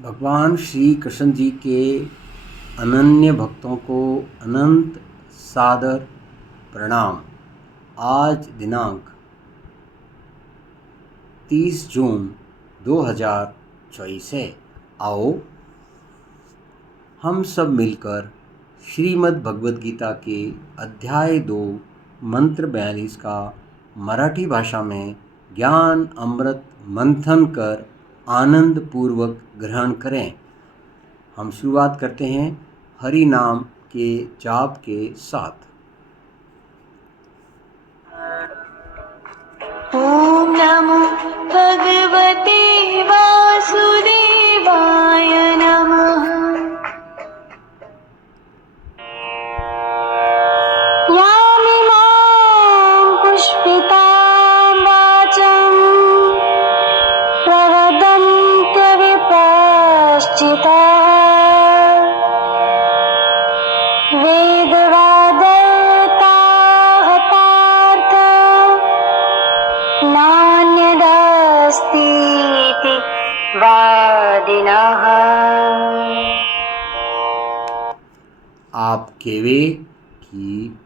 भगवान श्री कृष्ण जी के अनन्य भक्तों को अनंत सादर प्रणाम। आज दिनांक 30 जून 2024 है। आओ हम सब मिलकर श्रीमद् भगवद गीता के अध्याय 2 मंत्र 42 का मराठी भाषा में ज्ञान अमृत मंथन कर आनंद पूर्वक ग्रहण करें। हम शुरुआत करते हैं हरि नाम के जाप के साथ। ओम नमो भगवते वासुदेवाय नमः। यामिमां पुष्पितां वाचं प्रवदन्त्यविपश्चिताः वेदवादर्ताः पार्थ नान्यदस्तीति वादिनः। आप केवे कि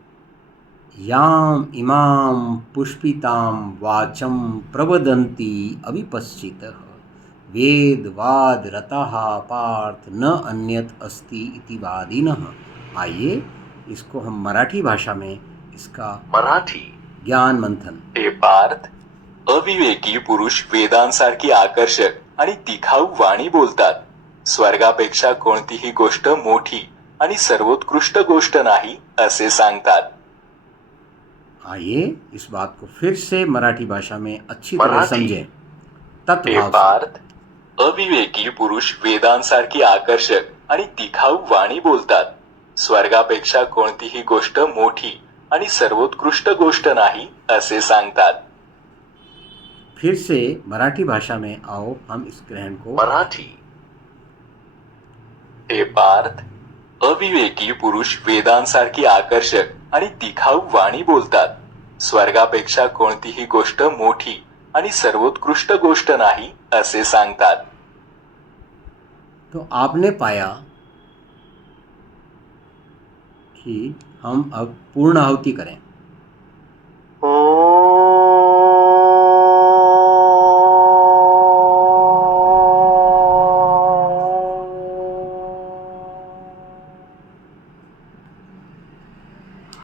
याम इमाम पुष्पितां वाचं प्रवदन्ति अविपश्चितः वेदवाद रताः पार्थ न अन्यत अस्ति इति वादिनः। आइए इसको हम मराठी भाषा में इसका मराठी ज्ञान मंथन। हे पार्थ, अविवेकी पुरुष वेदांसारखी आकर्षक आणि तिखाऊ वाणी बोलतात. स्वर्गापेक्षा कोणतीही गोष्ट मोठी आणि सर्वोत्कृष्ट गोष्ट नाही असे सांगतात. आइए इस बात को फिर से मराठी भाषा में अच्छी तरह मराठी। समझें। हे तत्भाव से। पार्थ, अविवेकी पुरुष वेदांसारखी आकर्षक आणि तिखाऊ वाणी बोलतात. स्वर्गापेक्षा कोणतीही गोष्ट मोठी आणि सर्वोत्कृष्ट गोष्ट नाही असे सांगतात. फिर से मराठी भाषा में आओ हम इस ग्रहण को मराठी। हे पार्थ, अविवेकी पुरुष वेदांसारखी आकर्षक आणि तिखाऊ वाणी बोलतात. स्वर्गापेक्षा कोणतीही गोष्ट मोठी आणि सर्वोत्कृष्ट गोष्ट नाही असे सांगतात. तो आपने पाया कि हम अब पूर्ण आहुति करें।